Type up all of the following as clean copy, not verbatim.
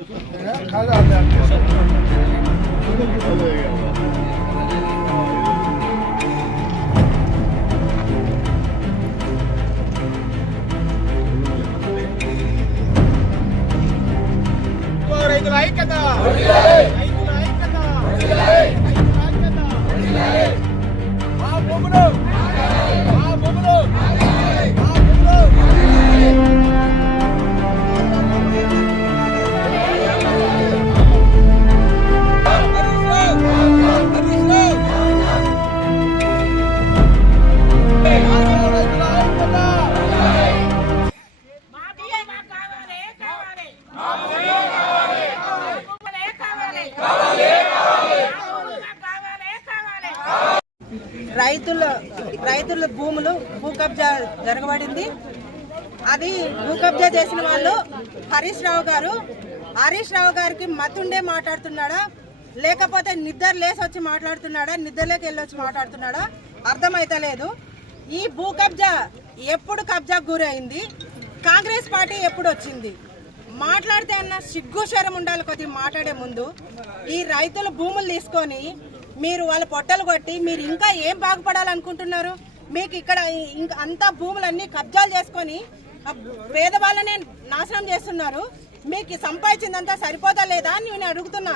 రైతుల ఐక్యత, రైతుల ఐక్యత, మా భూములు, మా భూములు, మా భూములు. రైతుల భూములు భూ కబ్జా జరగబడింది. అది భూ కబ్జా చేసిన వాళ్ళు హరీష్ రావు గారికి మత్తుండే మాట్లాడుతున్నాడా, లేకపోతే నిద్ర లేసి వచ్చి మాట్లాడుతున్నాడా, నిద్రలోకి వెళ్ళి వచ్చి మాట్లాడుతున్నాడా అర్థమైతలేదు. ఈ భూ కబ్జా ఎప్పుడు కబ్జాకు గురైంది, కాంగ్రెస్ పార్టీ ఎప్పుడు వచ్చింది? మాట్లాడితే అన్న సిగ్గు శరం ఉండాలి కొద్దిగా మాట్లాడే ముందు. ఈ రైతుల భూములు తీసుకొని మీరు వాళ్ళ పొట్టలు కొట్టి మీరు ఇంకా ఏం బాగుపడాలనుకుంటున్నారు? మీకు ఇక్కడ ఇంకా అంతా భూములన్నీ కబ్జాలు చేసుకొని పేదవాళ్ళనే నాశనం చేస్తున్నారు. మీకు సంపాదించిందంతా సరిపోతా లేదా అని నేను అడుగుతున్నా.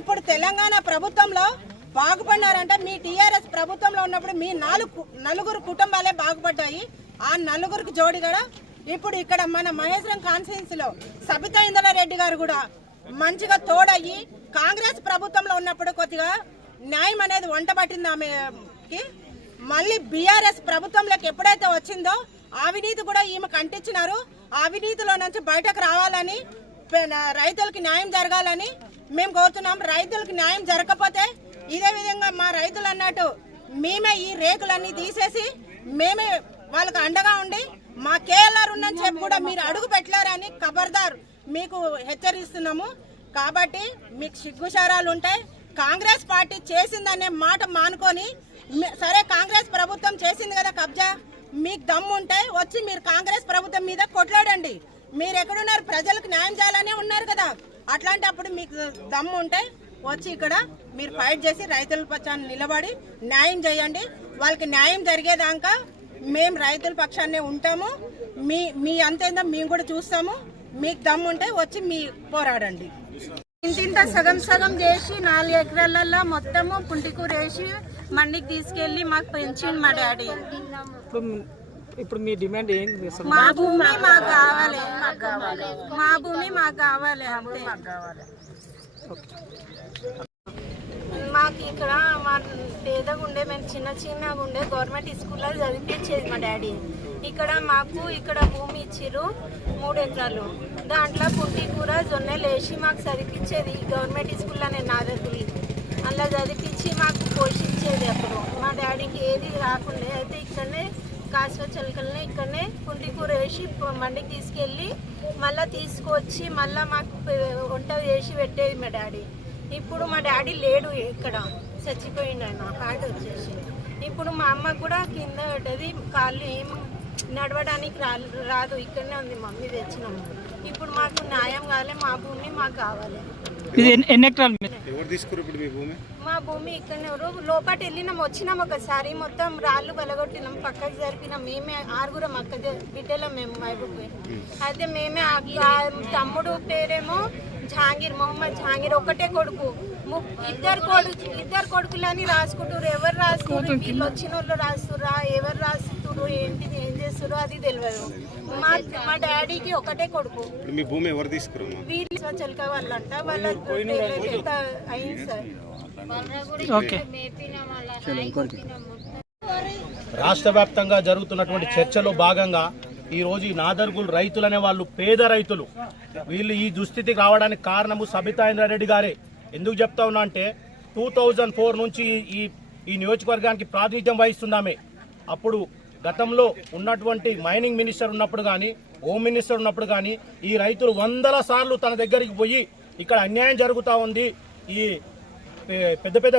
ఇప్పుడు తెలంగాణ ప్రభుత్వంలో బాగుపడినారంటే మీ టీఆర్ఎస్ ప్రభుత్వంలో ఉన్నప్పుడు మీ నలుగురు కుటుంబాలే బాగుపడ్డాయి. ఆ నలుగురికి జోడి కూడా ఇప్పుడు ఇక్కడ మన మహేశ్వరం కాన్స్టిట్యున్సీ లో సబితా ఇంద్రారెడ్డి గారు కూడా మంచిగా తోడయ్యి కాంగ్రెస్ ప్రభుత్వంలో ఉన్నప్పుడు కొద్దిగా న్యాయం అనేది వంట పట్టింది ఆమెకి. మళ్ళీ బీఆర్ఎస్ ప్రభుత్వంలోకి ఎప్పుడైతే వచ్చిందో అవినీతి కూడా ఈమె కంటించినారు. అవినీతిలో నుంచి బయటకు రావాలని, రైతులకి న్యాయం జరగాలని మేము కోరుతున్నాం. రైతులకి న్యాయం జరగకపోతే ఇదే విధంగా మా రైతులు అన్నట్టు మేమే ఈ రేకులన్నీ తీసేసి మేమే వాళ్ళకి అండగా ఉండి మా కేఎల్ఆర్ ఉందని చెప్పి కూడా మీరు అడుగు పెట్టలేరని ఖబర్దార్ మీకు హెచ్చరిస్తున్నాము. కాబట్టి మీకు సిగ్గుచారాలు ఉంటాయి. కాంగ్రెస్ పార్టీ చేసిందనే మాట మానుకొని, సరే కాంగ్రెస్ ప్రభుత్వం చేసింది కదా కబ్జా, మీకు దమ్ము ఉంటే వచ్చి మీరు కాంగ్రెస్ ప్రభుత్వం మీద కొట్లాడండి. మీరు ఎక్కడున్నారు? ప్రజలకు న్యాయం చేయాలనే ఉన్నారు కదా. అట్లాంటప్పుడు మీకు దమ్ము ఉంటే వచ్చి ఇక్కడ మీరు ఫైట్ చేసి రైతుల పక్షాన్ని నిలబడి న్యాయం చేయండి. వాళ్ళకి న్యాయం జరిగేదాకా మేము రైతుల పక్షాన్నే ఉంటాము. మీ అంతేందో మేము కూడా చూస్తాము. మీకు దమ్ము ఉంటే వచ్చి మీ పోరాడండి. ఇంత సగం చేసి 4 ఎకరాలలో మొత్తము పుంటికూర వేసి మండికి తీసుకెళ్లి మాకు పెంచింది మా డాడీ. ఇప్పుడు మీ డిమాండ్ ఏంటి? మా భూమి మాకు కావాలి, మా భూమి మాకు కావాలి అంతే. మాకు ఇక్కడ మా పేదగా ఉండే, మేము చిన్నగా ఉండే గవర్నమెంట్ స్కూల్లో చదివించేది మా డాడీ. ఇక్కడ మాకు ఇక్కడ భూమి ఇచ్చిర్రు 3 ఎకరాలు. దాంట్లో పుంటి కూర జొన్నలు వేసి మాకు చదివించేది గవర్నమెంట్ స్కూల్లోనే నాదకులు. అలా చదివించి మాకు పోషించేది. అప్పుడు మా డాడీకి ఏది రాకుండే. అయితే ఇక్కడనే కాసువ చిలకల్ని ఇక్కడనే పుంటి కూర వేసి మండికి తీసుకెళ్ళి మళ్ళీ తీసుకొచ్చి మళ్ళీ మాకు వంట చేసి పెట్టేది మా డాడీ. ఇప్పుడు మా డాడీ లేడు, ఇక్కడ చచ్చిపోయిండు ఆయన, హార్ట్ వచ్చేసి. ఇప్పుడు మా అమ్మకు కూడా కింద పడ్డది, కాళ్ళు ఏం నడవడానికి రాదు. ఇక్కడనే ఉంది, మమ్మీ తెచ్చినాము. ఇప్పుడు మాకు న్యాయం కావాలి, మా భూమి మాకు కావాలి. మా భూమి ఇక్కడనే లోపటి వెళ్ళినాం, వచ్చినాం ఒకసారి, మొత్తం రాళ్ళు బలగొట్టినాం, పక్కకి జరిపినాం. మేమే 6 అక్క బిడ్డలం మేము మహబూబ్. అయితే మేమే తమ్ముడు పేరేమో మొహమ్మద్ జహాంగీర్, ఒకటే కొడుకు. ఇద్దరు కొడుకులని రాసుకుంటారు. ఎవరు రాసుకుంటారు? వీళ్ళు వచ్చిన వాళ్ళు రాస్తురా, ఎవరు రాస్తున్నారు, ఏంటిది ఏం చేస్తారు అది తెలియదు. మా డాడీకి ఒకటే కొడుకు. మీ భూమి ఎవరు తీసుకున్నారు? వీళ్ళు చిలక వాళ్ళంట, వాళ్ళ అయింది సార్. రాష్ట్ర వ్యాప్తంగా జరుగుతున్నటువంటి చర్చలో భాగంగా ఈరోజు ఈ నాదర్గుల్ రైతులు అనే వాళ్ళు పేద రైతులు. వీళ్ళు ఈ దుస్థితికి రావడానికి కారణము సబితా ఇంద్రారెడ్డి గారే. ఎందుకు చెప్తా ఉన్నా అంటే 2004 నుంచి ఈ నియోజకవర్గానికి ప్రాతినిధ్యం వహిస్తున్నామే. అప్పుడు గతంలో ఉన్నటువంటి మైనింగ్ మినిస్టర్ ఉన్నప్పుడు కానీ, హోమ్ మినిస్టర్ ఉన్నప్పుడు కానీ ఈ రైతులు 100 సార్లు తన దగ్గరికి పోయి ఇక్కడ అన్యాయం జరుగుతూ ఉంది, ఈ పెద్ద పెద్ద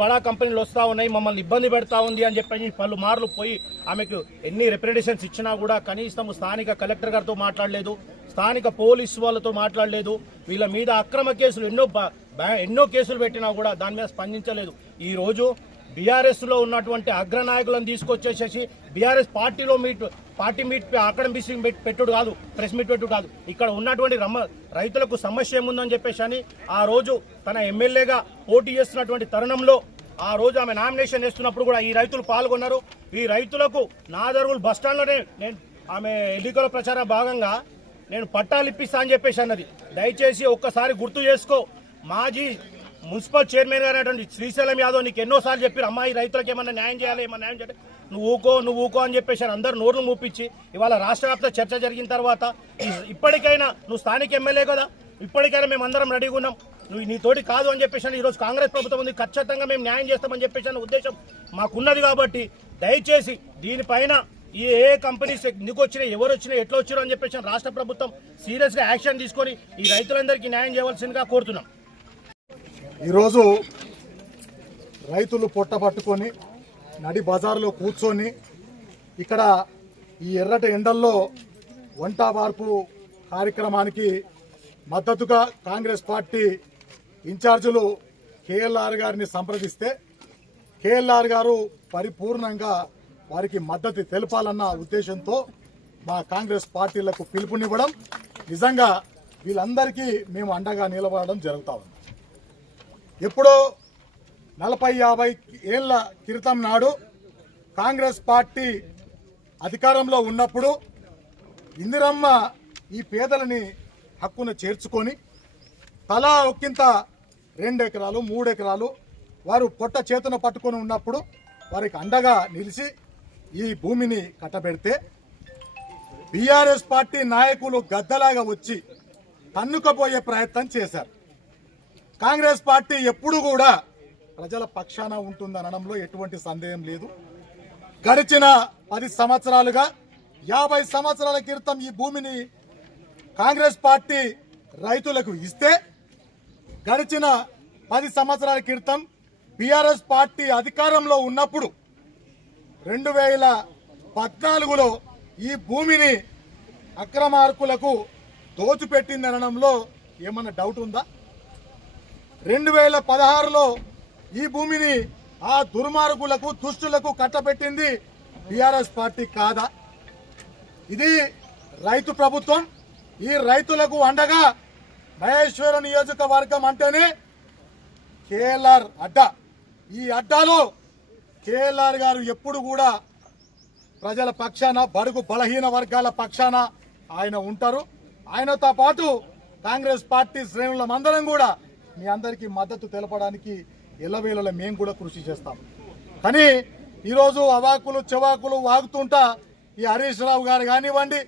బడా కంపెనీలు వస్తూ ఉన్నాయి, మమ్మల్ని ఇబ్బంది పెడతా ఉంది అని చెప్పి పలుమార్లు పోయి ఆమెకు ఎన్ని రిప్రజెంటేషన్స్ ఇచ్చినా కూడా కనీసం స్థానిక కలెక్టర్ గారితో మాట్లాడలేదు, స్థానిక పోలీసు వాళ్ళతో మాట్లాడలేదు. వీళ్ళ మీద అక్రమ కేసులు ఎన్నో కేసులు పెట్టినా కూడా దాని మీద స్పందించలేదు. ఈరోజు బీఆర్ఎస్లో ఉన్నటువంటి అగ్రనాయకులను తీసుకొచ్చేసేసి బీఆర్ఎస్ పార్టీ మీట్ అక్కడ పెట్టుడు కాదు, ప్రెస్ మీట్ పెట్టుడు కాదు, ఇక్కడ ఉన్నటువంటి రైతులకు సమస్య ఏముందని చెప్పేసి అని ఆ రోజు తన ఎమ్మెల్యేగా పోటీ చేస్తున్నటువంటి తరుణంలో ఆ రోజు ఆమె నామినేషన్ చేస్తున్నప్పుడు కూడా ఈ రైతులు పాల్గొన్నారు. ఈ రైతులకు నాదర్గుల్ బస్టాండ్లోనే నేను ఆమె ఎన్నికల ప్రచార భాగంగా నేను పట్టాలు ఇప్పిస్తా అని చెప్పేసి అన్నది. దయచేసి ఒక్కసారి గుర్తు చేసుకో. మాజీ మున్సిపల్ చైర్మన్ గారు అనేటువంటి శ్రీశైలం యాదవ్ నీకు ఎన్నోసార్లు చెప్పారు, అమ్మాయి రైతులకు ఏమన్నా న్యాయం చేయాలి, ఏమన్నా న్యాయం చేయాలి, నువ్వు ఊకో అని చెప్పేసి అందరు నోర్లు మూపించి ఇవాళ రాష్ట్ర వ్యాప్త చర్చ జరిగిన తర్వాత ఇప్పటికైనా నువ్వు స్థానిక ఎమ్మెల్యే కదా, ఇప్పటికైనా మేము అందరం రెడీగా ఉన్నాం, నువ్వు నీతోటి కాదు అని చెప్పేసి ఈరోజు కాంగ్రెస్ ప్రభుత్వం ఉంది, ఖచ్చితంగా మేము న్యాయం చేస్తామని చెప్పేసి అన్న ఉద్దేశం మాకున్నది. కాబట్టి దయచేసి దీనిపైన ఏ కంపెనీస్ ఎందుకు వచ్చినాయి, ఎవరు వచ్చినాయి, ఎట్లా వచ్చారు అని చెప్పేసి రాష్ట్ర ప్రభుత్వం సీరియస్గా యాక్షన్ తీసుకొని ఈ రైతులందరికీ న్యాయం చేయవలసిందిగా కోరుతున్నాం. ఈరోజు రైతులు పొట్ట పట్టుకొని నడి బజార్లో కూర్చొని ఇక్కడ ఈ ఎర్రటి ఎండల్లో వంట వార్పు కార్యక్రమానికి మద్దతుగా కాంగ్రెస్ పార్టీ ఇన్ఛార్జీలు కేఎల్ఆర్ గారిని సంప్రదిస్తే కేఎల్ఆర్ గారు పరిపూర్ణంగా వారికి మద్దతు తెలపాలన్న ఉద్దేశంతో మా కాంగ్రెస్ పార్టీలకు పిలుపునివ్వడం, నిజంగా వీళ్ళందరికీ మేము అండగా నిలబడడం జరుగుతూ ఉంది. ఎప్పుడో 40-50 ఏళ్ల క్రితం నాడు కాంగ్రెస్ పార్టీ అధికారంలో ఉన్నప్పుడు ఇందిరమ్మ ఈ పేదలని హక్కున చేర్చుకొని తలా ఒక్కింత 2 ఎకరాలు 3 ఎకరాలు వారు పొట్ట చేతున పట్టుకొని ఉన్నప్పుడు వారికి అండగా నిలిచి ఈ భూమిని కట్టబెడితే బీఆర్ఎస్ పార్టీ నాయకులు గద్దలాగా వచ్చి తన్నుకపోయే ప్రయత్నం చేశారు. కాంగ్రెస్ పార్టీ ఎప్పుడు కూడా ప్రజల పక్షాన ఉంటుందనడంలో ఎటువంటి సందేహం లేదు. గడిచిన 10 సంవత్సరాలుగా 50 సంవత్సరాల క్రితం ఈ భూమిని కాంగ్రెస్ పార్టీ రైతులకు ఇస్తే గడిచిన 10 సంవత్సరాల క్రితం బీఆర్ఎస్ పార్టీ అధికారంలో ఉన్నప్పుడు 2014లో ఈ భూమిని అక్రమార్కులకు దోచిపెట్టిందనడంలో ఏమన్నా డౌట్ ఉందా? 2016లో ఈ భూమిని ఆ దుర్మార్గులకు దుష్టులకు కట్టబెట్టింది బీఆర్ఎస్ పార్టీ కాదా? ఇది రైతు ప్రభుత్వం. ఈ రైతులకు అండగా మహేశ్వర నియోజకవర్గం అంటేనే కేఎల్ఆర్ అడ్డా. ఈ అడ్డాలో కేఎల్ఆర్ గారు ఎప్పుడు కూడా ప్రజల పక్షాన, బడుగు బలహీన వర్గాల పక్షాన ఆయన ఉంటారు. ఆయనతో పాటు కాంగ్రెస్ పార్టీ శ్రేణులమందరం కూడా మీ అందరికీ మద్దతు తెలపడానికి ఎల్లవేళలా మేము కూడా కృషి చేస్తాం. కానీ ఈరోజు అవాకులు చెవాకులు వాగుతుంటా ఈ హరీష్ రావు గారు కానివ్వండి,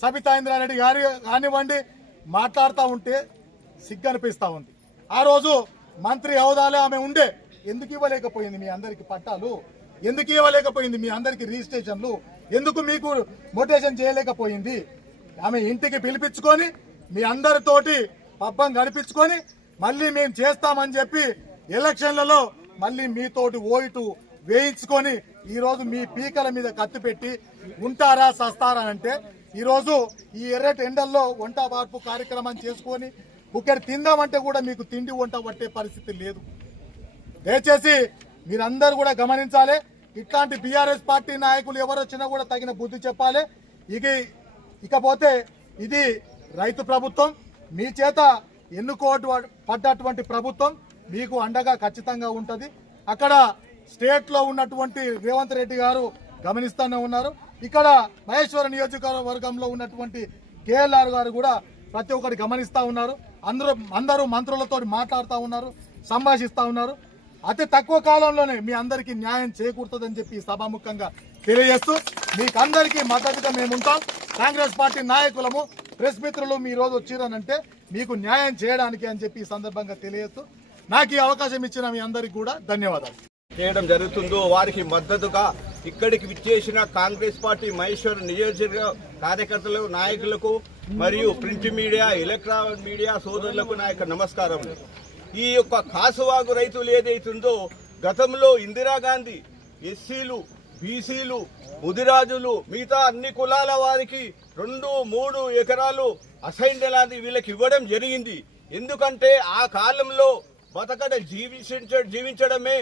సబితా ఇంద్రారెడ్డి గారు కానివ్వండి మాట్లాడుతూ ఉంటే సిగ్గు అనిపిస్తూ ఉంది. ఆ రోజు మంత్రి హోదాలో ఆమె ఉండే, ఎందుకు ఇవ్వలేకపోయింది మీ అందరికి పట్టాలు, ఎందుకు ఇవ్వలేకపోయింది మీ అందరికి రిజిస్ట్రేషన్లు, ఎందుకు మీకు మోటివేషన్ చేయలేకపోయింది? ఆమె ఇంటికి పిలిపించుకొని మీ అందరితోటి పబ్బం గడిపించుకొని మళ్ళీ మేము చేస్తామని చెప్పి ఎలక్షన్లలో మళ్ళీ మీతోటి ఓటు వేయించుకొని ఈరోజు మీ పీకల మీద కత్తి పెట్టి ఉంటారా సస్తారా అంటే ఈరోజు ఈ ఎర్రటి ఎండల్లో వంట వార్పు కార్యక్రమం చేసుకొని ఒకటి తిందామంటే కూడా మీకు తిండి వంట పట్టే పరిస్థితి లేదు. దయచేసి మీరందరూ కూడా గమనించాలి. ఇట్లాంటి బీఆర్ఎస్ పార్టీ నాయకులు ఎవరు వచ్చినా కూడా తగిన బుద్ధి చెప్పాలి. ఇకపోతే ఇది రైతు ప్రభుత్వం, మీ చేత పడ్డటువంటి ప్రభుత్వం మీకు అండగా ఖచ్చితంగా ఉంటుంది. అక్కడ స్టేట్ లో ఉన్నటువంటి రేవంత్ రెడ్డి గారు గమనిస్తూనే ఉన్నారు. ఇక్కడ మహేశ్వర నియోజకవర్గంలో ఉన్నటువంటి కేఎల్ఆర్ గారు కూడా ప్రతి ఒక్కటి గమనిస్తూ ఉన్నారు. అందరూ మంత్రులతో మాట్లాడుతూ ఉన్నారు, సంభాషిస్తూ ఉన్నారు. అతి తక్కువ కాలంలోనే మీ అందరికీ న్యాయం చేకూరుతుందని చెప్పి సభాముఖంగా తెలియజేస్తూ మీకు అందరికీ మద్దతుగా మేము ఉంటాం. కాంగ్రెస్ పార్టీ నాయకులము, ప్రెస్ మిత్రులు మీ రోజు వచ్చిరనంటే మీకు న్యాయం చేయడానికి అని చెప్పి ఈ సందర్భంగా తెలియజేస్తూ నాకు ఈ అవకాశం ఇచ్చిన మీ అందరికీ కూడా ధన్యవాదాలు చేయడం జరుగుతుందో వారికి మద్దతుగా ఇక్కడికి విచ్చేసిన కాంగ్రెస్ పార్టీ మహేశ్వర నియోజకవర్గ కార్యకర్తలు, నాయకులకు మరియు ప్రింట్ మీడియా, ఎలక్ట్రానిక్ మీడియా సోదరులకు నా యొక్క నమస్కారం. ఈ యొక్క కాసువాగు రైతులు ఏదైతుందో గతంలో ఇందిరాగాంధీ ఎస్సీలు, బీసీలు, ముదిరాజులు, మిగతా అన్ని కులాల వారికి 2-3 ఎకరాలు అసైన్యాలు వీళ్ళకి ఇవ్వడం జరిగింది. ఎందుకంటే ఆ కాలంలో జీవించడమే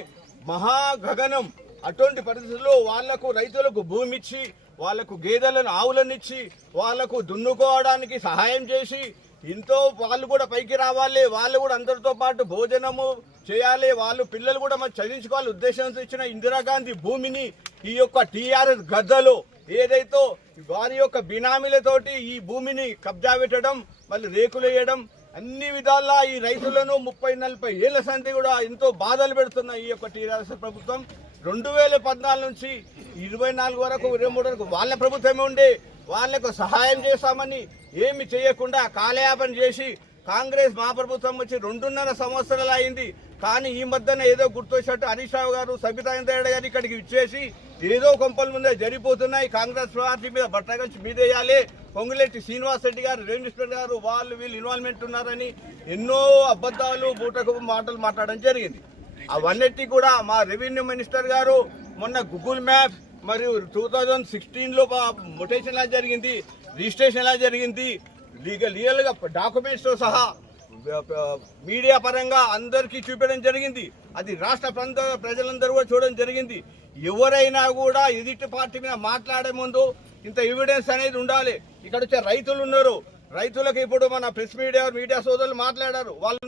మహాగగనం. అటువంటి పరిస్థితుల్లో వాళ్లకు రైతులకు భూమి ఇచ్చి, వాళ్లకు గేదెలను ఆవులను ఇచ్చి, వాళ్లకు దున్నుకోవడానికి సహాయం చేసి, ఎంతో వాళ్ళు కూడా పైకి రావాలి, వాళ్ళు కూడా అందరితో పాటు భోజనము చేయాలి, వాళ్ళు పిల్లలు కూడా మరి చదివించుకోవాలి ఉద్దేశంతో ఇచ్చిన ఇందిరాగాంధీ భూమిని ఈ యొక్క టీఆర్ఎస్ గద్దలో ఏదైతే వారి యొక్క బినామీలతోటి ఈ భూమిని కబ్జా పెట్టడం, మళ్ళీ రేకులు వేయడం, అన్ని విధాలా ఈ రైతులను 30-40 ఏళ్ల సంధి కూడా ఎంతో బాధలు పెడుతున్న ఈ యొక్క టీఆర్ఎస్ ప్రభుత్వం 2014 నుంచి 24 వరకు 23 వరకు వాళ్ళ ప్రభుత్వమే ఉండే, వాళ్లకు సహాయం చేస్తామని ఏమి చేయకుండా కాలయాపన చేసి కాంగ్రెస్ మా ప్రభుత్వం వచ్చి 2.5 సంవత్సరాలు అయింది. కానీ ఈ మధ్యన ఏదో గుర్తొచ్చినట్టు హరీష్ రావు గారు, సబితా ఇంద్రారెడ్డి గారు ఇక్కడికి ఇచ్చేసి ఏదో కొంపల ముందే జరిగిపోతున్నాయి, కాంగ్రెస్ పార్టీ మీద బట్టగలిసి మీదేయాలి, పొంగులేటి శ్రీనివాస్ రెడ్డి గారు, రేణుస్పేట గారు వీళ్ళు ఇన్వాల్వ్మెంట్ ఉన్నారని ఎన్నో అబద్ధాలు బూటకు మాటలు మాట్లాడడం జరిగింది. అవన్నిటి కూడా మా రెవెన్యూ మినిస్టర్ గారు మొన్న గూగుల్ మ్యాప్ మరియు 2016లో మొటేషన్ ఎలా జరిగింది, రిజిస్ట్రేషన్ ఎలా జరిగింది, లీగల్గా డాక్యుమెంట్స్తో సహా మీడియా పరంగా అందరికీ చూపించడం జరిగింది. అది రాష్ట్ర ప్రజలందరూ కూడా చూడడం జరిగింది. ఎవరైనా కూడా ఎదుటి పార్టీ మీద మాట్లాడే ముందు ఇంత ఎవిడెన్స్ అనేది ఉండాలి. ఇక్కడ వచ్చే రైతులు ఉన్నారు, రైతులకు ఇప్పుడు మన ప్రెస్ మీడియా సోదరులు మాట్లాడారు. వాళ్ళు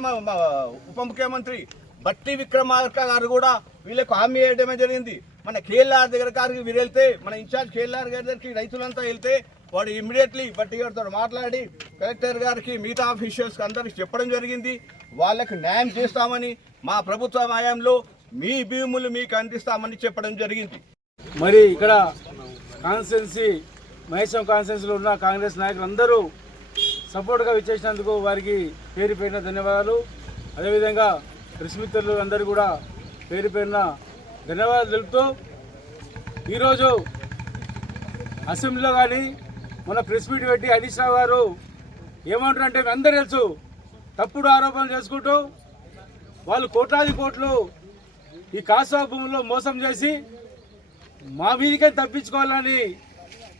ఉప ముఖ్యమంత్రి బట్టి విక్రమార్క గారు కూడా వీళ్ళకు హామీ వేయడమే జరిగింది. మన కేఎల్ఆర్ గారికి వీరు వెళ్తే, మన ఇన్ఛార్జ్ కేఎల్ఆర్ గారి దగ్గరికి రైతులంతా వెళ్తే వాడు ఇమ్మీడియట్లీ బట్టి గారితో మాట్లాడి కలెక్టర్ గారికి మిగతా ఆఫీషియల్స్కి అందరికి చెప్పడం జరిగింది. వాళ్ళకు న్యాయం చేస్తామని, మా ప్రభుత్వ న్యాయంలో మీ భూములు మీకు అందిస్తామని చెప్పడం జరిగింది. మరి ఇక్కడ కాన్స్టిట్యున్సీ మహేశ్వరం కాన్స్టిట్యున్సీలో ఉన్న కాంగ్రెస్ నాయకులందరూ సపోర్ట్గా విచ్చేసినందుకు వారికి పేరు పేరున ధన్యవాదాలు. అదేవిధంగా ప్రెస్ మిత్రులు అందరూ కూడా పేరు పేరున ధన్యవాదాలు తెలుపుతూ, ఈరోజు అసెంబ్లీలో కానీ మన ప్రెస్ మీట్ పెట్టి హరీష్ రావు గారు ఏమంటారంటే మీ అందరూ తెలుసు, తప్పుడు ఆరోపణలు చేసుకుంటూ వాళ్ళు కోట్లు ఈ కాసా భూముల్లో మోసం చేసి మా మీదకే తప్పించుకోవాలని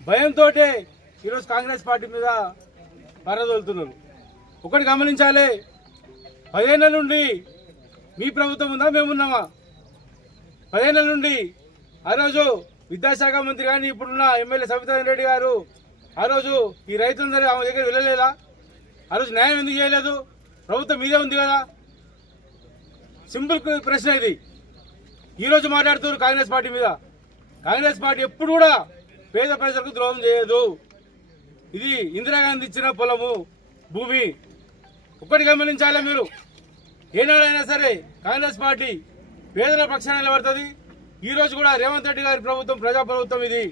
భయంతో ఈరోజు కాంగ్రెస్ పార్టీ మీద పరదోలుతున్నారు. ఒకటి గమనించాలి, 10 ఏళ్ల నుండి మీ ప్రభుత్వం ఉందా, మేమున్నామా? 10 ఏళ్ల నుండి ఆ రోజు విద్యాశాఖ మంత్రి కానీ ఇప్పుడున్న ఎమ్మెల్యే సబితా రెడ్డి గారు ఆ రోజు ఈ రైతులందరూ ఆమె దగ్గర వెళ్ళలేదా? ఆ రోజు న్యాయం ఎందుకు చేయలేదు? ప్రభుత్వం మీదే ఉంది కదా. సింపుల్ ప్రశ్న ఇది. ఈరోజు మాట్లాడుతున్నారు కాంగ్రెస్ పార్టీ మీద. కాంగ్రెస్ పార్టీ ఎప్పుడు కూడా పేద ప్రజలకు ద్రోహం చేయదు. ఇది ఇందిరాగాంధీ ఇచ్చిన పొలము, భూమి. ఒక్కటి గమనించాలి మీరు, ఏనాడైనా సరే కాంగ్రెస్ పార్టీ పేదల పక్షాన నిలబడుతుంది. ఈరోజు కూడా రేవంత్ రెడ్డి గారి ప్రభుత్వం ప్రజాప్రభుత్వం ఇది.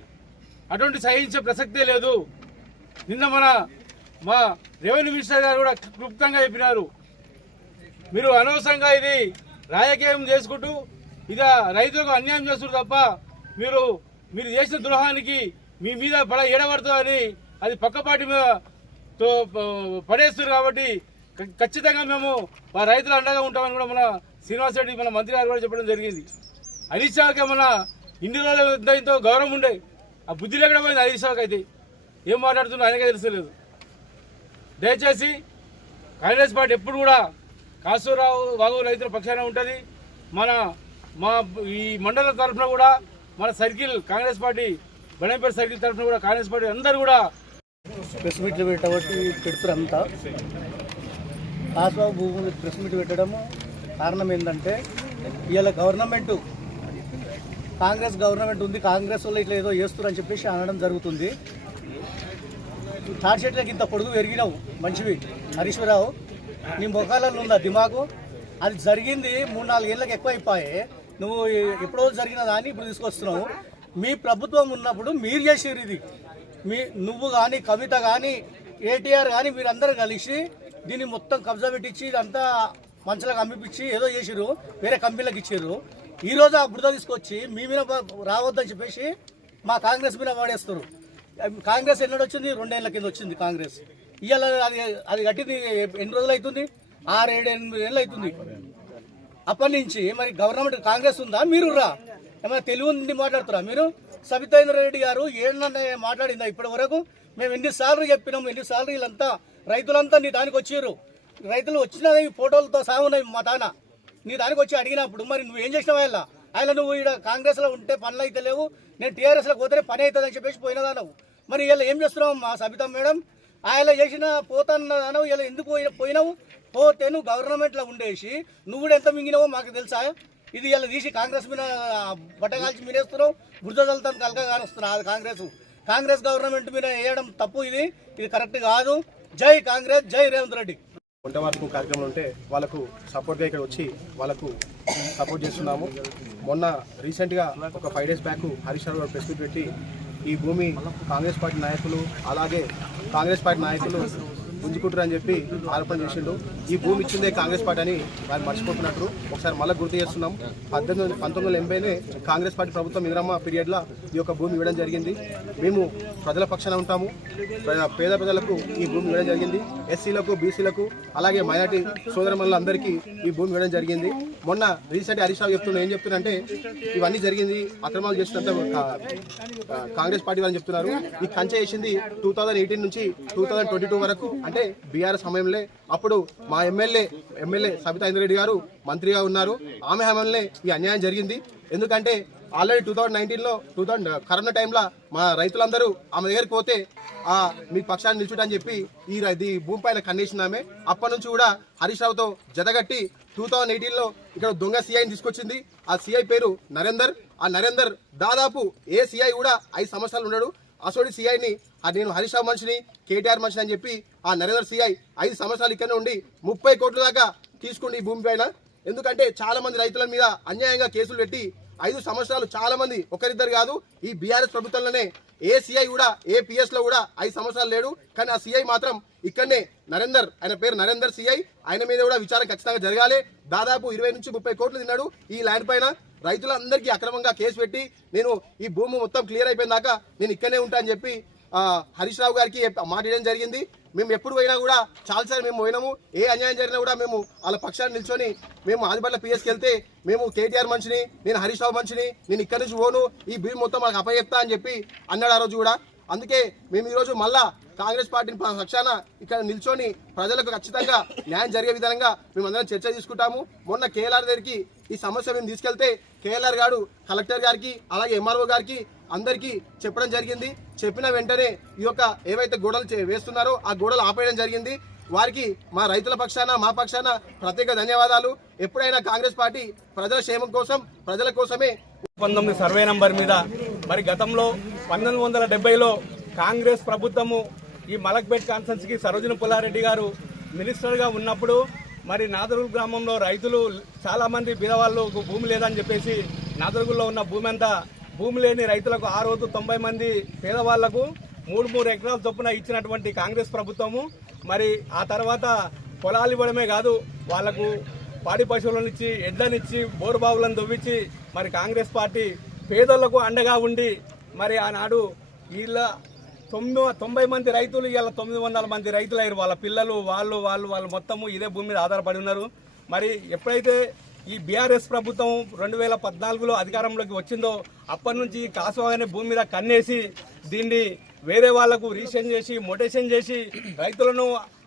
అటువంటి సహించే ప్రసక్తే లేదు. నిన్న మా రెవెన్యూ మినిస్టర్ గారు కూడా క్లుప్తంగా చెప్పినారు, మీరు అనవసరంగా ఇది రాజకీయం చేసుకుంటూ ఇది రైతులకు అన్యాయం చేస్తున్నారు తప్ప మీరు చేసిన ద్రోహానికి మీ మీద ఏడబడుతుందని అది పక్క పార్టీ మీద పడేస్తున్నారు. కాబట్టి ఖచ్చితంగా మేము మా రైతులు అండగా ఉంటామని కూడా మన శ్రీనివాస్ రెడ్డి మన మంత్రి గారు కూడా చెప్పడం జరిగింది. హరీష్ రావుకి మన ఇన్ని రోజులు ఎంతో గౌరవం ఉండే, ఆ బుద్ధి లేకుండా పోయింది హరీష్ రావుకి. అయితే ఏం మాట్లాడుతున్నా ఆయనకే తెలుసలేదు. దయచేసి కాంగ్రెస్ పార్టీ ఎప్పుడు కూడా కాసూరావు వాగు రైతుల పక్షాన ఉంటుంది. మా ఈ మండలం తరఫున కూడా మన సర్కిల్ కాంగ్రెస్ పార్టీ బణంపేట సర్కిల్ తరఫున కూడా కాంగ్రెస్ పార్టీ అందరూ కూడా ప్రెస్ మీట్లు పెడుతున్నారు. అంతా కాసూరావు భూములు ప్రెస్ మీట్ పెట్టడము కారణం ఏంటంటే ఇవాళ కాంగ్రెస్ గవర్నమెంట్ ఉంది, కాంగ్రెస్ వాళ్ళు ఇట్లా ఏదో చేస్తున్నారని చెప్పేసి అనడం జరుగుతుంది. థర్డ్ షెట్లకి ఇంత పొడుగు పెరిగినావు మంచివి హరీశ్వరరావు, నీ ముఖాలలో ఉందా దిమాగు? అది జరిగింది 3-4 ఏళ్ళకి ఎక్కువ అయిపోయాయి. నువ్వు ఎప్పుడో జరిగిన దాన్ని ఇప్పుడు తీసుకొస్తున్నావు. మీ ప్రభుత్వం ఉన్నప్పుడు మీరు చేసారు ఇది. నువ్వు కానీ కవిత కానీ కేటీఆర్ కానీ మీరందరూ కలిసి దీన్ని మొత్తం కబ్జా పెట్టించి ఇదంతా మంచులకు అమ్మిపించి ఏదో చేసిరు, వేరే కంపెనీలకు ఇచ్చారు. ఈరోజు ఆ బురద తీసుకొచ్చి మీ మీద రావద్దని చెప్పేసి మా కాంగ్రెస్ మీద వాడేస్తారు. కాంగ్రెస్ ఎన్నడూ వచ్చింది? 2 ఏళ్ల కింద వచ్చింది కాంగ్రెస్. ఇవాళ అది కట్టింది ఎన్ని రోజులు అవుతుంది? 6-7-8 ఏళ్ళు అవుతుంది. అప్పటి నుంచి మరి గవర్నమెంట్ కాంగ్రెస్ ఉందా? మీరు ఏమైనా తెలివి ఉండి మాట్లాడుతురా మీరు? సబితా ఇంద్రారెడ్డి గారు ఏమన్నా మాట్లాడిందా ఇప్పటి వరకు? మేము ఎన్నిసార్లు చెప్పినాము, ఎన్నిసార్లు వీళ్ళంతా రైతులంతా నీ దానికి వచ్చిర్రు, రైతులు వచ్చిన ఫోటోలతో సహా ఉన్నాయి మా తాన. నీ దానికి వచ్చి అడిగినప్పుడు మరి నువ్వు ఏం చేసినావు? ఆయన నువ్వు ఇక్కడ కాంగ్రెస్లో ఉంటే పనులు అయితే లేవు, నేను టీఆర్ఎస్లో పోతేనే పని అవుతుంది అని చెప్పేసి పోయినదా నువ్వు. మరి ఇలా ఏం చేస్తున్నావు మా సబితా మేడం? ఆయన చేసిన పోతాను ఇలా ఎందుకు పోయినావు? పోతే నువ్వు గవర్నమెంట్లో ఉండేసి నువ్వు కూడా ఎంత మింగినావో మాకు తెలుసా? ఇది ఇలా తీసి కాంగ్రెస్ మీద బట్టగాల్చి మీరేస్తున్నావు, బురదలతో కలగా కానొస్తున్నావు. అది కాంగ్రెస్ గవర్నమెంట్ మీద వేయడం తప్పు. ఇది కరెక్ట్ కాదు. జై కాంగ్రెస్, జై రేవంత్ రెడ్డి. వంట మార్పు కార్యక్రమం ఉంటే వాళ్ళకు సపోర్ట్గా ఇక్కడ వచ్చి వాళ్ళకు సపోర్ట్ చేస్తున్నాము. మొన్న రీసెంట్గా ఒక 5 days బ్యాక్ హరీష్ రావు గారు ప్రెస్ మీట్ పెట్టి ఈ భూమి కాంగ్రెస్ పార్టీ నాయకులు అలాగే కాంగ్రెస్ పార్టీ నాయకులు గుంజుకుంటారని చెప్పి ఆరోపణ చేసిండు. ఈ భూమి ఇచ్చిందే కాంగ్రెస్ పార్టీ అని వారు మర్చిపోతున్నట్టు ఒకసారి మళ్ళీ గుర్తు చేస్తున్నాం. 1980 కాంగ్రెస్ పార్టీ ప్రభుత్వం ఇందిరమ్మ పీరియడ్లో ఈ యొక్క భూమి ఇవ్వడం జరిగింది. మేము ప్రజల పక్షాన ఉంటాము. పేద ప్రజలకు ఈ భూమి ఇవ్వడం జరిగింది. ఎస్సీలకు, బీసీలకు అలాగే మైనార్టీ సోదరమణులందరికీ ఈ భూమి ఇవ్వడం జరిగింది. మొన్న రీసెంట్గా హరీష్ రావు ఏం చెప్తున్నారంటే ఇవన్నీ జరిగింది, అక్రమాలు చేసినంత కాంగ్రెస్ పార్టీ వాళ్ళని చెప్తున్నారు. ఈ కంచె చేసింది 2018 నుంచి 2022 వరకు, అంటే బీఆర్ఎస్ సమయంలో. అప్పుడు మా ఎమ్మెల్యే సబితా ఇంద్రారెడ్డి గారు మంత్రిగా ఉన్నారు. ఆమె హయాంలోనే ఈ అన్యాయం జరిగింది. ఎందుకంటే ఆల్రెడీ 2019లో కరోనా టైంలో మా రైతులందరూ ఆమె దగ్గరికి పోతే మీ పక్షాన్ని నిల్చుంటని చెప్పి ఈ భూమి పైన కన్నేసింది ఆమె. అప్పటి నుంచి కూడా హరీష్ రావుతో జతగట్టి 2018లో ఇక్కడ దొంగ సిఐని తీసుకొచ్చింది. ఆ సిఐ పేరు నరేందర్. ఆ నరేందర్ దాదాపు ఏ సిఐ కూడా 5 సంవత్సరాలు ఉన్నాడు. అసోడి సిఐని నేను హరీష్ రావు మనిషిని, కేటీఆర్ మనిషిని అని చెప్పి ఆ నరేందర్ సిఐ 5 సంవత్సరాలు ఇక్కడనే ఉండి 30 కోట్ల దాకా తీసుకుండి ఈ భూమి పైన. ఎందుకంటే చాలా మంది రైతుల మీద అన్యాయంగా కేసులు పెట్టి 5 సంవత్సరాలు చాలా మంది, ఒకరిద్దరు కాదు, ఈ బీఆర్ఎస్ ప్రభుత్వంలోనే ఏ సిఐ కూడా ఏ పిఎస్ లో కూడా 5 సంవత్సరాలు లేడు. కానీ ఆ సిఐ మాత్రం ఇక్కడనే నరేందర్, ఆయన పేరు నరేందర్ సిఐ, ఆయన మీద కూడా విచారణ ఖచ్చితంగా జరగాలి. దాదాపు 20 నుంచి 30 కోట్లు తిన్నాడు ఈ ల్యాండ్ పైన. రైతులందరికీ అక్రమంగా కేసు పెట్టి నేను ఈ భూమి మొత్తం క్లియర్ అయిపోయిన దాకా నేను ఇక్కడనే ఉంటా అని చెప్పి హరీష్ రావు గారికి మాట ఇవ్వడం జరిగింది. మేము ఎప్పుడు పోయినా కూడా చాలాసార్లు మేము పోయినాము. ఏ అన్యాయం జరిగినా కూడా మేము వాళ్ళ పక్షాన్ని నిల్చొని మేము ఆదిబట్ల పిఎస్కి వెళ్తే మేము కేటీఆర్ మనిషిని, నేను హరీష్ రావు మనిషిని, నేను ఇక్కడి నుంచి పోను, ఈ భూమి మొత్తం మాకు అప్పచెప్తా అని చెప్పి అన్నాడు ఆ రోజు కూడా. అందుకే మేము ఈరోజు మళ్ళా కాంగ్రెస్ పార్టీని పక్షాన ఇక్కడ నిల్చొని ప్రజలకు ఖచ్చితంగా న్యాయం జరిగే విధంగా మేమందరం చర్చ తీసుకుంటాము. మొన్న కేఎల్ఆర్ దగ్గరికి ఈ సమస్య మేము తీసుకెళ్తే కేఎల్ఆర్ గారు కలెక్టర్ గారికి అలాగే ఎంఆర్ఓ గారికి అందరికీ చెప్పడం జరిగింది. చెప్పిన వెంటనే ఈ యొక్క ఏవైతే గోడలు వేస్తున్నారో ఆ గోడలు ఆపేయడం జరిగింది. వారికి మా రైతుల పక్షాన, మా పక్షాన ప్రత్యేక ధన్యవాదాలు. ఎప్పుడైనా కాంగ్రెస్ పార్టీ ప్రజల క్షేమం కోసం, ప్రజల కోసమే. 19 సర్వే నంబర్ మీద మరి గతంలో 1970లో కాంగ్రెస్ ప్రభుత్వము ఈ మలక్పేట్ కాన్స్టిట్యున్సీకి సరోజిని పుల్లారెడ్డి గారు మినిస్టర్గా ఉన్నప్పుడు మరి నాదరుల్ గ్రామంలో రైతులు చాలామంది బీదవాళ్ళకు భూమి లేదని చెప్పేసి నాదరుగుల్లో ఉన్న భూమి అంతా భూమి లేని రైతులకు ఆ రోజు 90 మంది పేదవాళ్లకు 3 ఎకరాల చొప్పున ఇచ్చినటువంటి కాంగ్రెస్ ప్రభుత్వము మరి ఆ తర్వాత పొలాలు ఇవ్వడమే కాదు, వాళ్లకు పాడి పశువులను ఇచ్చి, ఎడ్లనిచ్చి, బోరుబావులను దొవ్వించి మరి కాంగ్రెస్ పార్టీ పేదోళ్లకు అండగా ఉండి మరి ఆనాడు వీళ్ళ 90 మంది రైతులు ఇవాళ 900 మంది రైతులు అయ్యారు. వాళ్ళ పిల్లలు వాళ్ళు మొత్తము ఇదే భూమి మీద ఆధారపడి ఉన్నారు. మరి ఎప్పుడైతే ఈ బీఆర్ఎస్ ప్రభుత్వం 2014లో అధికారంలోకి వచ్చిందో అప్పటి నుంచి కాసువ అనే భూమి మీద కన్నేసి దీన్ని వేరే వాళ్లకు రీసెంట్ చేసి, మొటేషన్ చేసి, రైతులను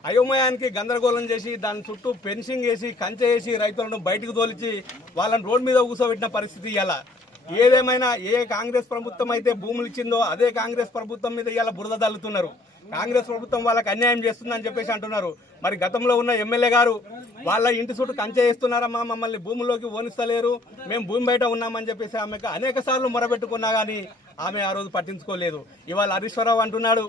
అయోమయానికి గందరగోళం చేసి దాని చుట్టూ ఫెన్సింగ్ వేసి, కంచె వేసి రైతులను బయటకు తోలిచి వాళ్ళని రోడ్డు మీద కూర్చోబెట్టిన పరిస్థితి ఇలా. ఏదేమైనా ఏ కాంగ్రెస్ ప్రభుత్వం అయితే భూములు ఇచ్చిందో అదే కాంగ్రెస్ ప్రభుత్వం మీద ఇలా బురద తల్లుతున్నారు. కాంగ్రెస్ ప్రభుత్వం వాళ్ళకి అన్యాయం చేస్తుందని చెప్పేసి అంటున్నారు. మరి గతంలో ఉన్న ఎమ్మెల్యే గారు వాళ్ళ ఇంటి చుట్టూ కంచె వేస్తున్నారమ్మా, మమ్మల్ని భూముల్లోకి ఓనిస్తలేరు, మేము భూమి బయట ఉన్నామని చెప్పేసి ఆమెకు అనేక సార్లు మొరబెట్టుకున్నా కానీ ఆమె ఆ రోజు పట్టించుకోలేదు. ఇవాళ హరీశ్వరరావు అంటున్నాడు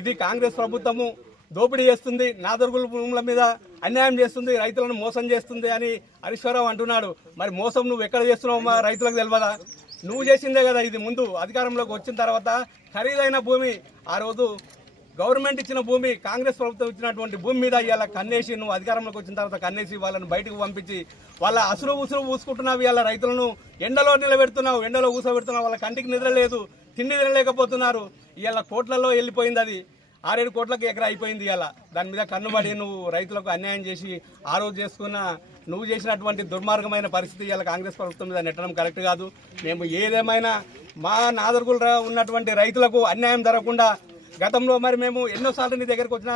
ఇది కాంగ్రెస్ ప్రభుత్వము దోపిడీ చేస్తుంది, నాదరుగుల భూముల మీద అన్యాయం చేస్తుంది, రైతులను మోసం చేస్తుంది అని హరీశ్వరరావు అంటున్నాడు. మరి మోసం నువ్వు ఎక్కడ చేస్తున్నావు రైతులకు తెలియదా? నువ్వు చేసిందే కదా ఇది. ముందు అధికారంలోకి వచ్చిన తర్వాత ఖరీదైన భూమి, ఆ రోజు గవర్నమెంట్ ఇచ్చిన భూమి, కాంగ్రెస్ ప్రభుత్వం ఇచ్చినటువంటి భూమి మీద ఇవాళ కన్నేసి, నువ్వు అధికారంలోకి వచ్చిన తర్వాత కన్నేసి వాళ్ళని బయటకు పంపించి వాళ్ళ అసురు పూసుకుంటున్నావు. ఇవాళ రైతులను ఎండలో నిలబెడుతున్నావు, ఎండలో కూసబెడుతున్నావు. వాళ్ళ కంటికి నిద్ర లేదు, తిండి తినలేకపోతున్నారు. ఇవాళ కోట్లలో వెళ్ళిపోయింది అది. 6-7 కోట్లకు ఎకరా అయిపోయింది. ఇలా దాని మీద కన్నుబడి నువ్వు రైతులకు అన్యాయం చేసి ఆ రోజు నువ్వు చేసినటువంటి దుర్మార్గమైన పరిస్థితి ఇలా కాంగ్రెస్ ప్రభుత్వం మీద నెట్టడం కరెక్ట్ కాదు. మేము ఏదేమైనా మా నాదరుగులు ఉన్నటువంటి రైతులకు అన్యాయం జరగకుండా గతంలో మరి మేము ఎన్నోసార్లు నీ దగ్గరకు వచ్చిన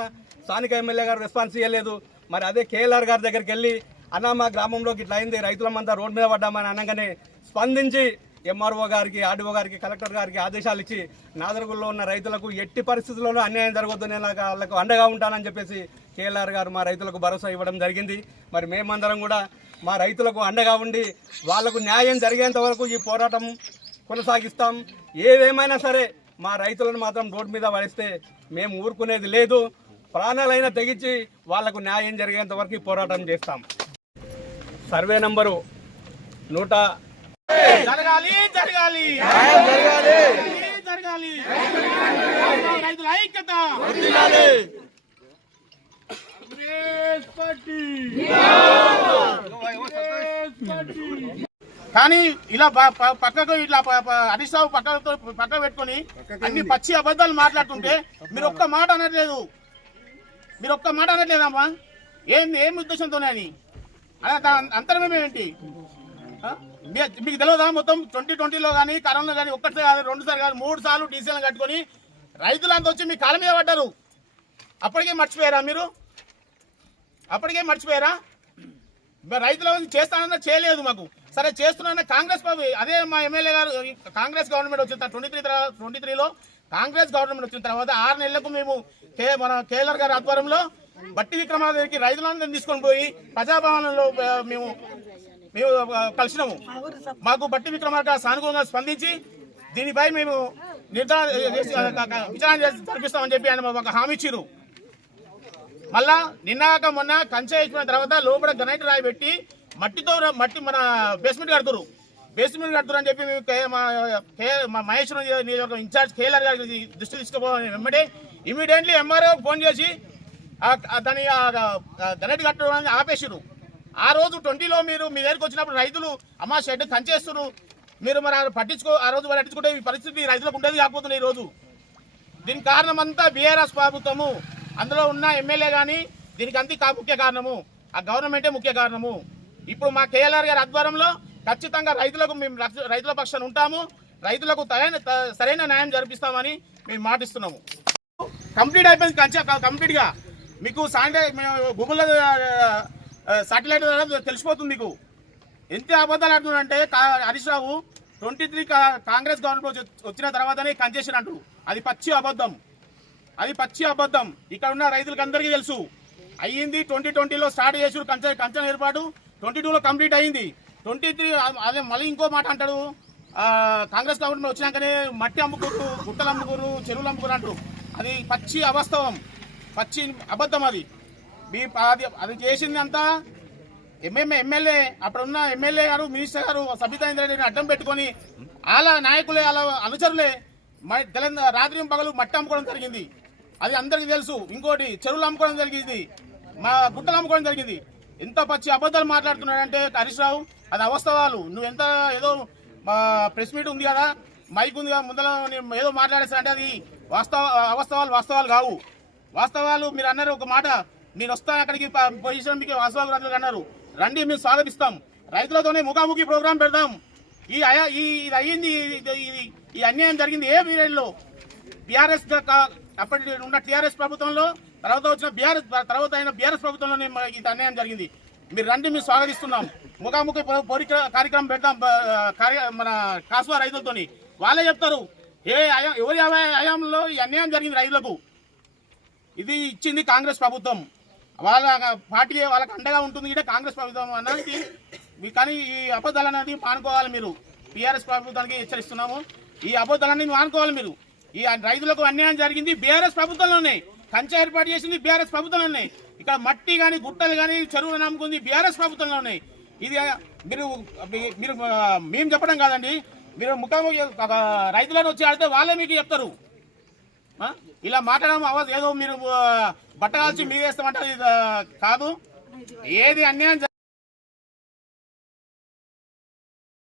స్థానిక ఎమ్మెల్యే గారు రెస్పాన్స్ ఇవ్వలేదు. మరి అదే కేఎల్ఆర్ గారి దగ్గరికి వెళ్ళి అన్న మా గ్రామంలోకి ఇట్లా అయింది, రైతులమంతా రోడ్డు మీద పడ్డామని అనగానే స్పందించి ఎంఆర్ఓ గారికి, ఆర్డీఓ గారికి, కలెక్టర్ గారికి ఆదేశాలు ఇచ్చి నాదర్గుల్లో ఉన్న రైతులకు ఎట్టి పరిస్థితుల్లోనూ అన్యాయం జరగొద్దు, నేను వాళ్ళకు అండగా ఉంటానని చెప్పేసి కేఎల్ఆర్ గారు మా రైతులకు భరోసా ఇవ్వడం జరిగింది. మరి మేమందరం కూడా మా రైతులకు అండగా ఉండి వాళ్లకు న్యాయం జరిగేంత వరకు ఈ పోరాటం కొనసాగిస్తాం. ఏదేమైనా సరే మా రైతులను మాత్రం రోడ్డు మీద పడిస్తే మేము ఊరుకునేది లేదు. ప్రాణాలైనా తెగించి వాళ్లకు న్యాయం జరిగేంత వరకు ఈ పోరాటం చేస్తాం. సర్వే నంబరు 100 జరగాలి జరగాలి జరగాలి రైతుల ఐక్యత. కానీ ఇలా పక్కకు ఇట్లా హరీష్ రావు పక్క పెట్టుకొని అన్ని పచ్చి అబద్ధాలు మాట్లాడుతుంటే మీరు ఒక్క మాట అనట్లేదు. అమ్మా ఏం ఉద్దేశంతోనే అని అంతరమేమేంటి మీకు తెలియదా? మొత్తం 2020లో కానీ కరోనా కానీ ఒక్కటిసారి కాదు, 2 సార్లు కాదు, 3 సార్లు డీసీలను కట్టుకొని రైతులంతా వచ్చి మీ కాళ్ళ మీద పడ్డారు. అప్పటికే మర్చిపోయారా మీరు? రైతుల చేస్తానన్నా చేయలేదు. మాకు సరే చేస్తున్నా కాంగ్రెస్ అదే మా ఎమ్మెల్యే గారు కాంగ్రెస్ గవర్నమెంట్ వచ్చిన 23లో కాంగ్రెస్ గవర్నమెంట్ వచ్చిన తర్వాత 6 నెలలకు మేము మన కేఎల్ఆర్ గారి ఆధ్వర్యంలో బట్టి విక్రమార్కకి రైతులందరినీ తీసుకొని పోయి ప్రజాభవనంలో మేము కలిసినాము. మాకు బట్టి విక్రమార్క సానుకూలంగా స్పందించి దీనిపై మేము విచారణ జరిపిస్తామని చెప్పి ఆయన మాకు హామీ ఇచ్చిరు. మళ్ళా నిన్నాక మొన్న కంచె ఇచ్చిన తర్వాత లోపల గ్రనైట్ రాయి పెట్టి మట్టి మన బేస్మెంట్ కడుతురు అని చెప్పి మా మహేశ్వరం నియోజకవర్గం ఇన్ఛార్జ్ కేఎల్ఆర్ గారికి దృష్టి తీసుకుపోవాలని వెంబడే ఇమీడియట్లీ ఎంఆర్ఓ ఫోన్ చేసి దాని గ్రనైట్ కట్టడం ఆపేసారు. ఆ రోజు 20లో మీరు మీ దగ్గరికి వచ్చినప్పుడు రైతులు అమ్మా షెడ్ కంచేస్తున్నారు, మీరు మరి ఆ రోజు పట్టించుకుంటే ఈ పరిస్థితి రైతులకు ఉండేది కాకపోతుంది. ఈ రోజు దీనికి కారణం అంతా బీఆర్ఎస్ ప్రభుత్వము, అందులో ఉన్న ఎమ్మెల్యే కానీ దీనికి అంతా ముఖ్య కారణము, ఆ గవర్నమెంటే ముఖ్య కారణము. ఇప్పుడు మా కేఎల్ఆర్ గారి ఆధ్వర్యంలో ఖచ్చితంగా మేము రైతుల పక్షాన ఉంటాము, రైతులకు సరైన న్యాయం జరిపిస్తామని మేము మాటిస్తున్నాము. కంప్లీట్ అయిపోయింది కంప్లీట్గా. మీకు గూగుల్లో సాటిలైట్ తెలిసిపోతుంది. మీకు ఎంత అబద్ధాలు ఆడుతున్నారంటే హరీష్ రావు 23 కాంగ్రెస్ గవర్నమెంట్ వచ్చిన తర్వాతనే కన్సెషన్ అంటారు. అది పచ్చి అబద్ధం. ఇక్కడ ఉన్న రైతులకు అందరికీ తెలుసు. అయ్యింది 2020లో స్టార్ట్ చేసారు కంచె ఏర్పాటు, 22లో కంప్లీట్ అయ్యింది. 23 అదే మళ్ళీ ఇంకో మాట అంటాడు, కాంగ్రెస్ గవర్నమెంట్ వచ్చినాకనే మట్టి అమ్ముకోరు, గుట్టలు అమ్ముకోరు, చెరువులు అమ్ముకోరు అంటారు. అది పచ్చి అబద్ధం. అది చేసింది అంతా ఎమ్మెల్యే, అప్పుడున్న ఎమ్మెల్యే గారు, మినిస్టర్ గారు సబితా ఇంద్రారెడ్డిని అడ్డం పెట్టుకొని వాళ్ళ నాయకులే, వాళ్ళ అనుచరులే రాత్రి పగలు మట్టి అమ్ముకోవడం జరిగింది. అది అందరికీ తెలుసు. ఇంకోటి చెరువులు అమ్ముకోవడం జరిగింది, మా గుట్టలు అమ్ముకోవడం జరిగింది. ఎంత పచ్చి అబద్ధాలు మాట్లాడుతున్నాడంటే హరీష్ రావు, అది అవాస్తవాలు. నువ్వు ఎంత ఏదో ప్రెస్ మీట్ ఉంది కదా, మైక్ ఉంది కదా, ముందర ఏదో మాట్లాడేస్తానంటే అది వాస్తవాలు కావు. వాస్తవాలు మీరు అన్నారు ఒక మాట, నేను వస్తాను అక్కడికి పొజిషన్ మీకు వాస్తవాలు అన్నారు. రండి, మేము స్వాగతిస్తాం. రైతులతోనే ముఖాముఖి ప్రోగ్రాం పెడదాం. ఇది అయ్యింది, ఈ అన్యాయం జరిగింది ఏ పీరియడ్లో? బీఆర్ఎస్ అప్పటి ఉన్న టీఆర్ఎస్ ప్రభుత్వంలో, తర్వాత వచ్చిన తర్వాత అయిన బీఆర్ఎస్ ప్రభుత్వంలోనే ఇది అన్యాయం జరిగింది. మీరు రండి, మేము స్వాగతిస్తున్నాం. ముఖాముఖి కార్యక్రమం పెడతాం మన కాసువా రైతులతోని. వాళ్ళే చెప్తారు ఎవరి హయాంలో ఈ అన్యాయం జరిగింది రైతులకు. ఇది ఇచ్చింది కాంగ్రెస్ ప్రభుత్వం. వాళ్ళ పార్టీ వాళ్ళకి అండగా ఉంటుంది ఇదే కాంగ్రెస్ ప్రభుత్వం అన్నది. కానీ ఈ అబద్ధాలు అనేది మానుకోవాలి. మీరు బీఆర్ఎస్ ప్రభుత్వానికి హెచ్చరిస్తున్నాము, ఈ అబద్ధాలన్నీ మానుకోవాలి. మీరు ఈ రైతులకు అన్యాయం జరిగింది బీఆర్ఎస్ ప్రభుత్వంలోనే, కంచె ఏర్పాటు చేసింది బీఆర్ఎస్ ప్రభుత్వంలోనే, ఇక్కడ మట్టి కానీ గుట్టలు కానీ చెరువులు నమ్ముకుంది బీఆర్ఎస్ ప్రభుత్వంలోనే. ఇది మీరు మేము చెప్పడం కాదండి, మీరు ముఖాముఖి రైతులను వచ్చి ఆడితే వాళ్ళే మీకు చెప్తారు. ఇలా మాట్లాడడం ఏదో మీరు బట్టగాల్చి మీరేస్తామంటే కాదు. ఏది అన్యాయం